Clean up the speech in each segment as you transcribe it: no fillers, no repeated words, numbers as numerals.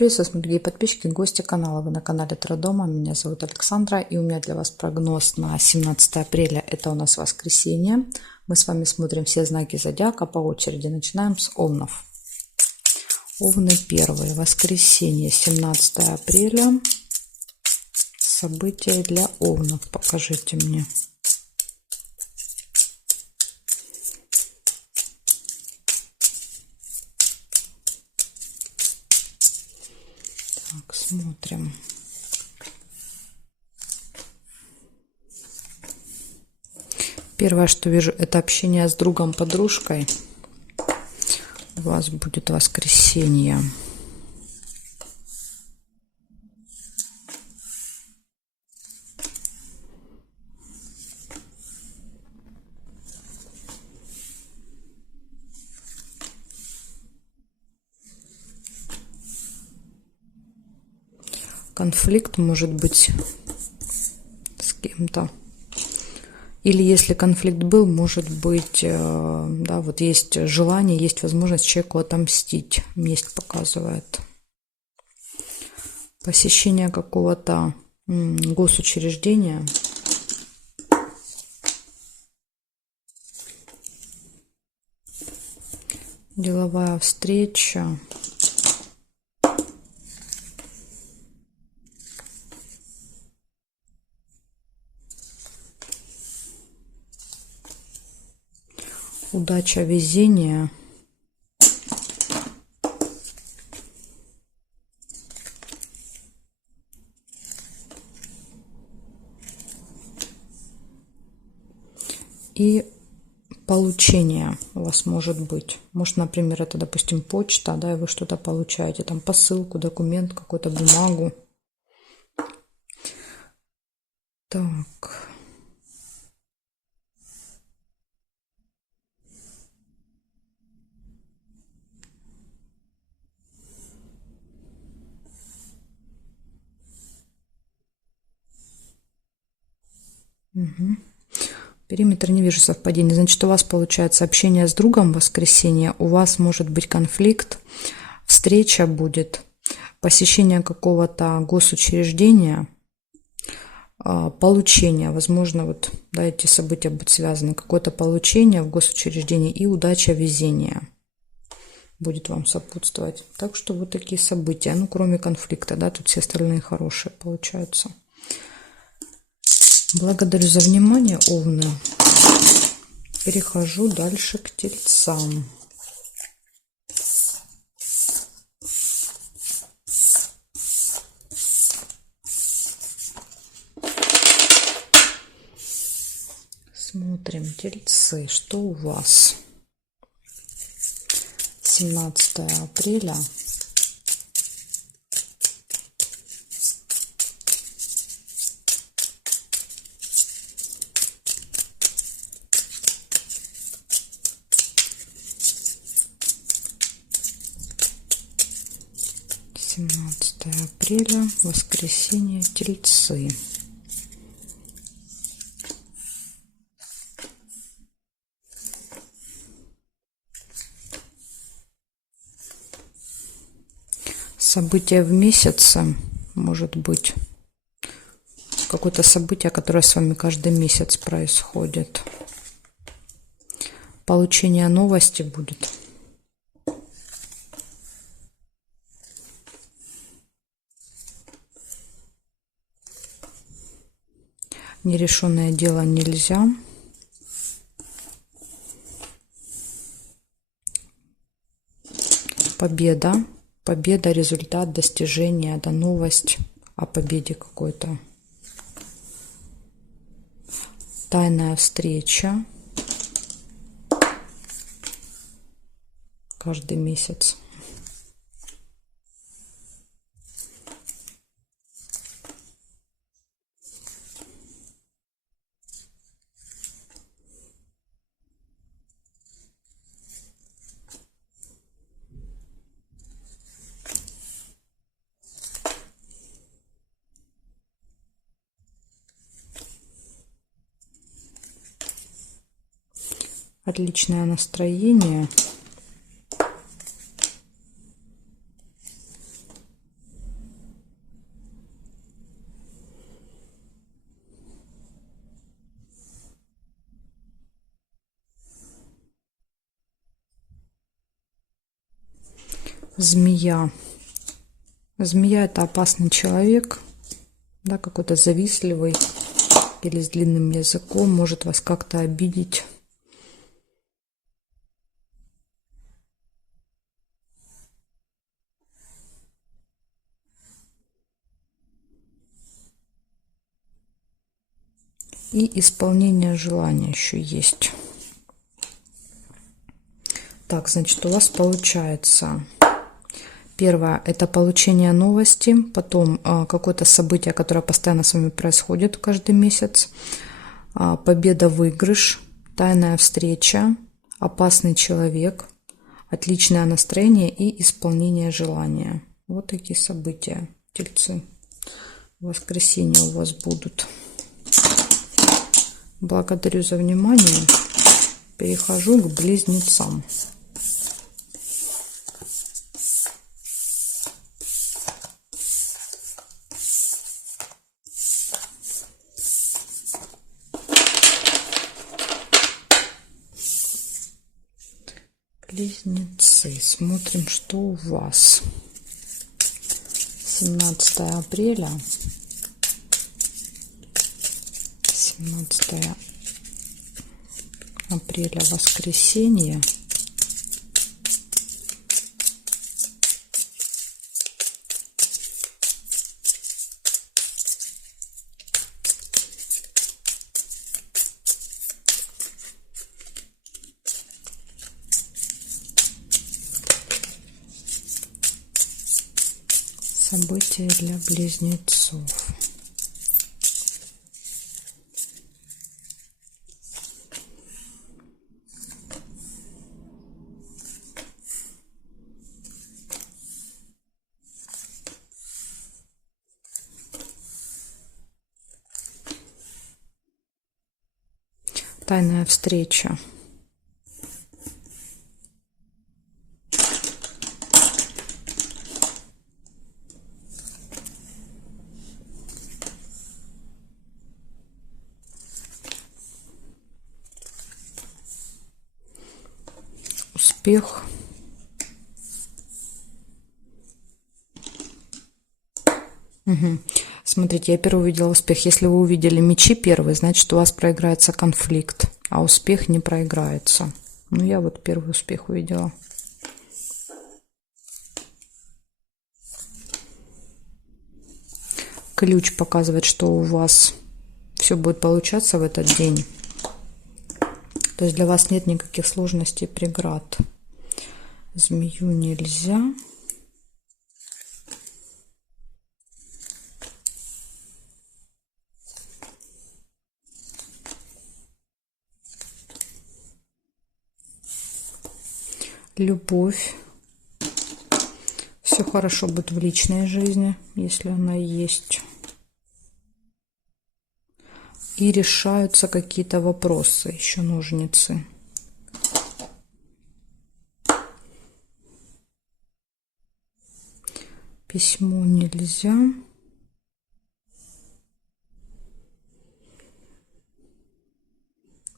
Приветствую вас, мои дорогие подписчики, гости канала. Вы на канале Трудома. Меня зовут Александра, и у меня для вас прогноз на 17 апреля. Это у нас воскресенье. Мы с вами смотрим все знаки зодиака по очереди. Начинаем с овнов. Овны первые. Воскресенье, 17 апреля. События для овнов. Покажите мне. Так, смотрим. Первое, что вижу, это общение с другом, подружкой. У вас будет воскресенье. Конфликт может быть с кем-то. Или если конфликт был, может быть, да, вот есть желание, есть возможность человеку отомстить. Месть показывает. Посещение какого-то госучреждения. Деловая встреча. Удача, везение. И получение у вас может быть. Может, например, это, допустим, почта, да, и вы что-то получаете, там посылку, документ, какую-то бумагу. Так. Угу. Периметр, не вижу совпадений. Значит, у вас получается общение с другом в воскресенье, у вас может быть конфликт, встреча будет, посещение какого-то госучреждения, получение, возможно, вот, да, эти события будут связаны, какое-то получение в госучреждении и удача, везение будет вам сопутствовать. Так что вот такие события, ну, кроме конфликта, да, тут все остальные хорошие получаются. Благодарю за внимание, овны. Перехожу дальше к тельцам. Смотрим, тельцы, что у вас? 17 апреля. Апреля, воскресенье, тельцы. Событие в месяце, может быть, какое-то событие, которое с вами каждый месяц происходит. Получение новости будет. Нерешенное дело нельзя. Победа. Победа, результат, достижение, да, новость о победе какой-то. Тайная встреча. Каждый месяц. Отличное настроение. Змея. Змея — это опасный человек, да, какой-то завистливый или с длинным языком, может вас как-то обидеть. И исполнение желания еще есть. Так, значит, у вас получается: первое — это получение новости, потом какое-то событие, которое постоянно с вами происходит каждый месяц, победа, выигрыш, тайная встреча, опасный человек, отличное настроение и исполнение желания. Вот такие события, тельцы. В воскресенье у вас будут. Благодарю за внимание. Перехожу к близнецам. Близнецы. Смотрим, что у вас. 17 апреля. 17 апреля, воскресенье. События для близнецов. Тайная встреча. Успех. Угу. Смотрите, я первый увидела успех. Если вы увидели мечи первый, значит, у вас проиграется конфликт, а успех не проиграется. Ну, я вот первый успех увидела. Ключ показывает, что у вас все будет получаться в этот день. То есть для вас нет никаких сложностей, преград. Змею нельзя. Любовь. Все хорошо будет в личной жизни, если она есть. И решаются какие-то вопросы, еще ножницы. Письмо нельзя.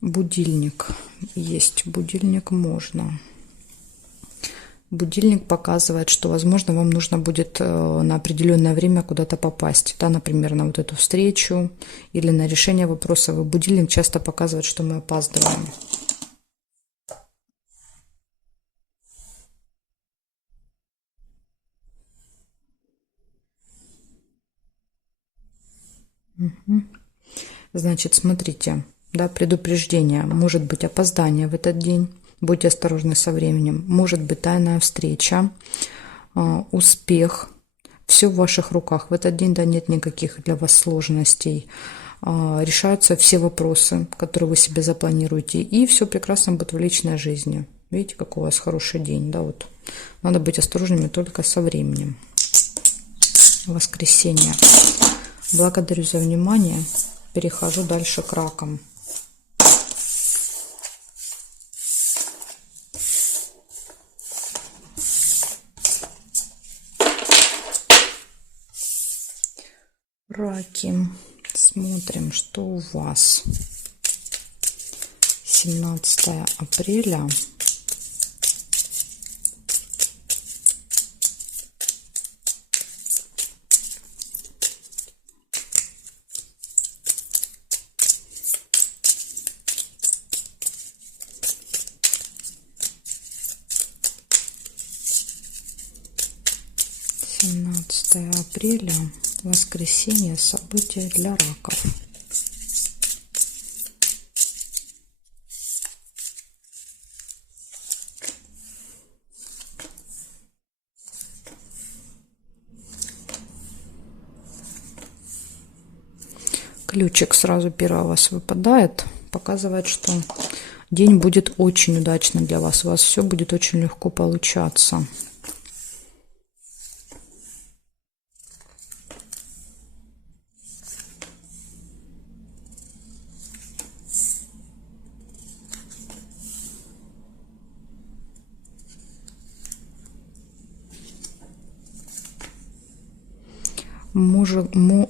Будильник есть, будильник можно. Будильник показывает, что, возможно, вам нужно будет на определенное время куда-то попасть, да, например, на вот эту встречу или на решение вопросов. И будильник часто показывает, что мы опаздываем. Угу. Значит, смотрите, да, предупреждение. Может быть опоздание в этот день. Будьте осторожны со временем. Может быть тайная встреча, успех. Все в ваших руках. В этот день, да, нет никаких для вас сложностей. Решаются все вопросы, которые вы себе запланируете. И все прекрасно будет в личной жизни. Видите, какой у вас хороший день. Да, вот. Надо быть осторожными только со временем. Воскресенье. Благодарю за внимание. Перехожу дальше к ракам. Раки. Смотрим, что у вас. 17 апреля. 17 апреля, воскресенье, события для раков. Ключик сразу первый у вас выпадает, показывает, что день будет очень удачный для вас, у вас все будет очень легко получаться.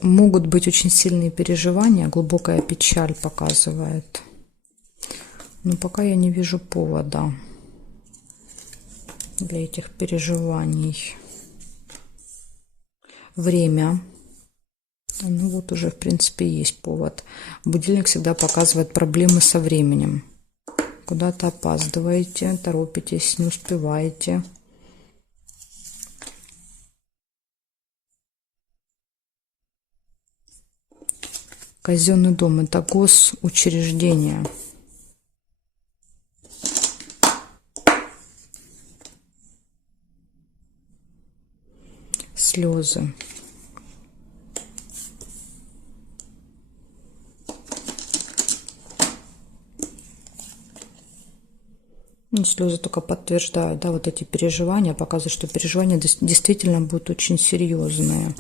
Могут быть очень сильные переживания, глубокая печаль показывает. Но пока я не вижу повода для этих переживаний. Время. Ну вот уже, в принципе, есть повод. Будильник всегда показывает проблемы со временем. Куда-то опаздываете, торопитесь, не успеваете. Казенный дом – это госучреждение. Слезы. И слезы только подтверждают, да, вот эти переживания, показывают, что переживания действительно будут очень серьезные.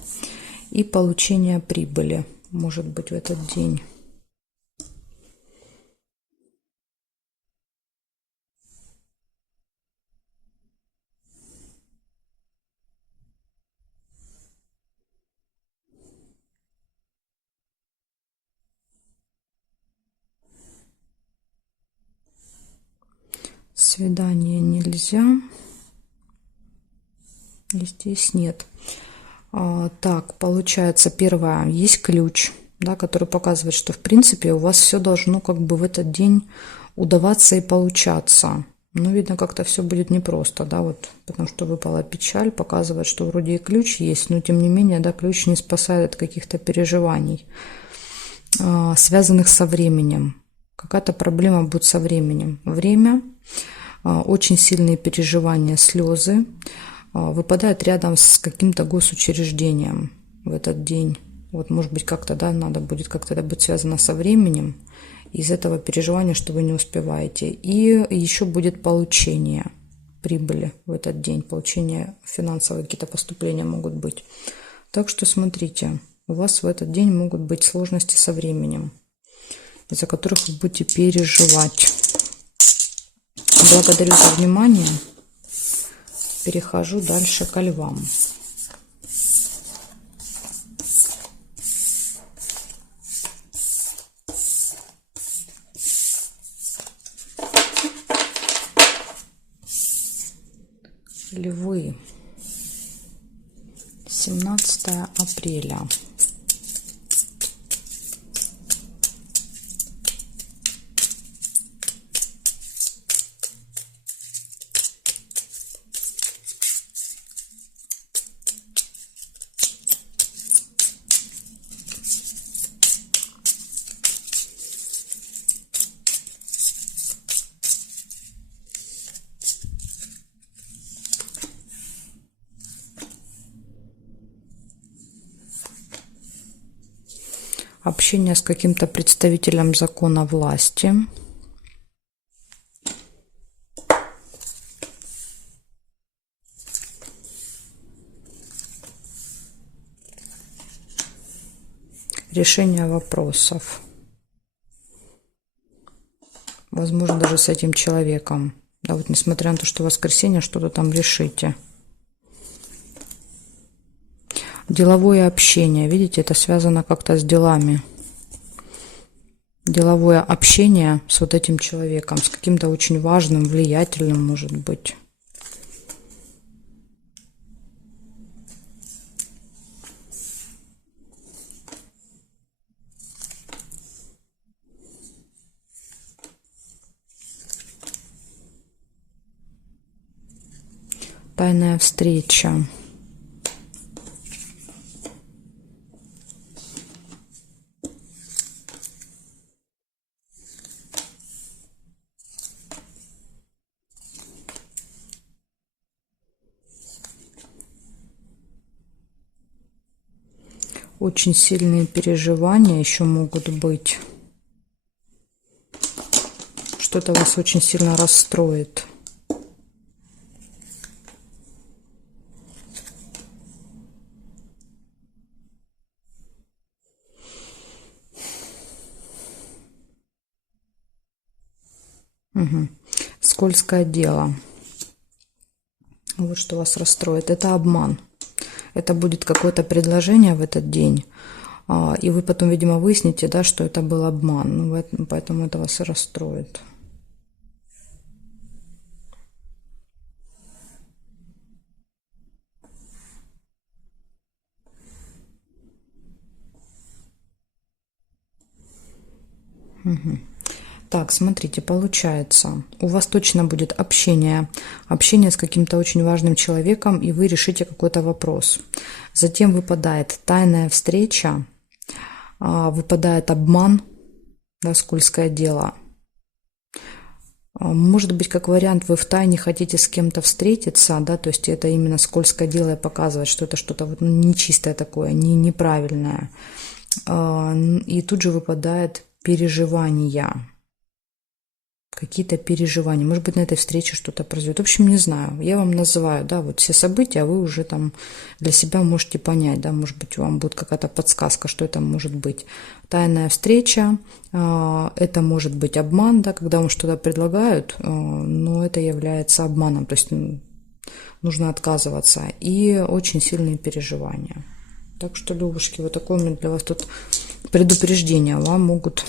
И получение прибыли может быть в этот день. Свидание нельзя. И здесь нет. Так, получается, первое, есть ключ, да, который показывает, что в принципе у вас все должно как бы в этот день удаваться и получаться. Но видно, как-то все будет непросто, да, вот, потому что выпала печаль, показывает, что вроде и ключ есть, но тем не менее, да, ключ не спасает от каких-то переживаний, связанных со временем. Какая-то проблема будет со временем. Время, очень сильные переживания, слезы. Выпадает рядом с каким-то госучреждением в этот день. Вот, может быть, как-то, да, надо будет как-то это быть связано со временем. Из этого переживания, что вы не успеваете. И еще будет получение прибыли в этот день. Получение финансовые какие-то поступления могут быть. Так что смотрите, у вас в этот день могут быть сложности со временем, из-за которых вы будете переживать. Благодарю за внимание. Перехожу дальше ко львам. Львы. 17 апреля. Общение с каким-то представителем закона власти. Решение вопросов. Возможно, даже с этим человеком. Да, вот несмотря на то, что воскресенье, что-то там решите. Деловое общение. Видите, это связано как-то с делами. Деловое общение с вот этим человеком, с каким-то очень важным, влиятельным, может быть. Тайная встреча. Очень сильные переживания еще могут быть. Что-то вас очень сильно расстроит. Угу. Скользкое дело. Вот что вас расстроит. Это обман. Это будет какое-то предложение в этот день. И вы потом, видимо, выясните, да, что это был обман. Ну, поэтому это вас и расстроит. Угу. Так, смотрите, получается, у вас точно будет общение с каким-то очень важным человеком, и вы решите какой-то вопрос. Затем выпадает тайная встреча, выпадает обман, да, скользкое дело. Может быть, как вариант, вы втайне хотите с кем-то встретиться, да, то есть это именно скользкое дело и показывает, что это что-то вот нечистое такое, неправильное. И тут же выпадает переживания. Какие-то переживания. Может быть, на этой встрече что-то произойдет. В общем, не знаю. Я вам называю, да, вот все события, а вы уже там для себя можете понять, да, может быть, вам будет какая-то подсказка, что это может быть. Тайная встреча, это может быть обман, да, когда вам что-то предлагают, но это является обманом, то есть нужно отказываться. И очень сильные переживания. Так что, Любушки, вот такое у меня для вас тут предупреждение. Вам могут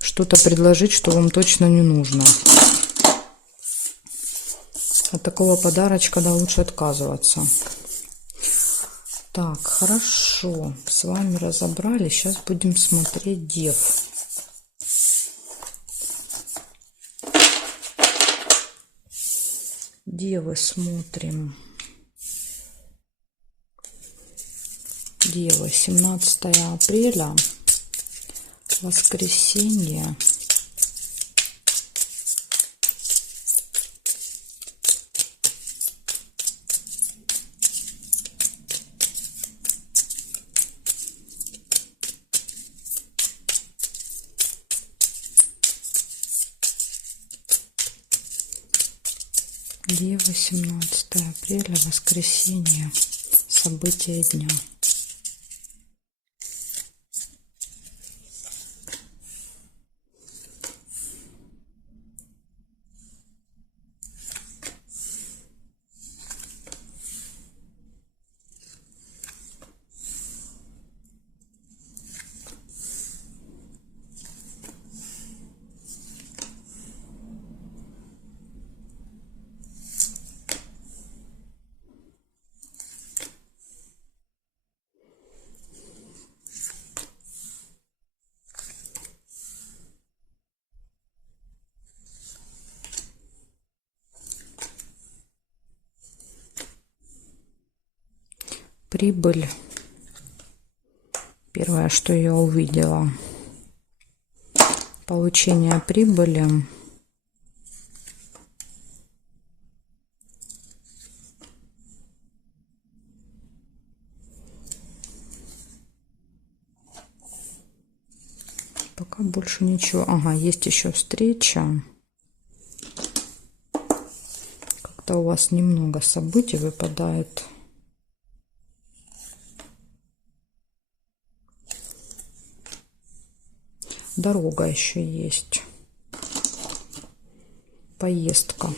что-то предложить, что вам точно не нужно. От такого подарочка, да, лучше отказываться. Так, хорошо. С вами разобрали. Сейчас будем смотреть дев. Девы смотрим. Девы, 17 апреля. Воскресенье. Дева, 17 апреля, воскресенье. События дня. Прибыль. Первое, что я увидела. Получение прибыли. Пока больше ничего. Ага, есть еще встреча. Как-то у вас немного событий выпадает. Дорога еще есть. Поездка.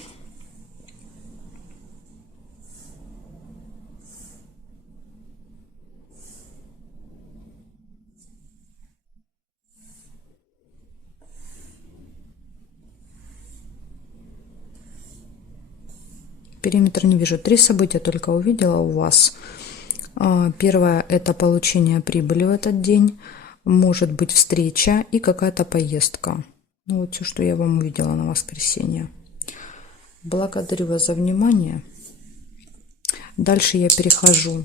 Периметр не вижу. 3 события только увидела у вас. Первое – это получение прибыли в этот день. Может быть встреча и какая-то поездка. Ну, вот все, что я вам увидела на воскресенье. Благодарю вас за внимание. Дальше я перехожу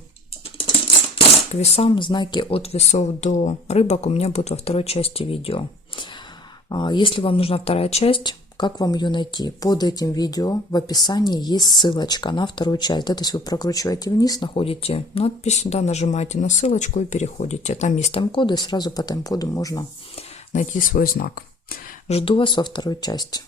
к весам. Знаки от весов до рыбок у меня будут во второй части видео. Если вам нужна вторая часть, Как вам ее найти? Под этим видео в описании есть ссылочка на вторую часть. Да, то есть вы прокручиваете вниз, находите надпись, да, нажимаете на ссылочку и переходите. Там есть тайм-коды, сразу по тайм-коду можно найти свой знак. Жду вас во второй части.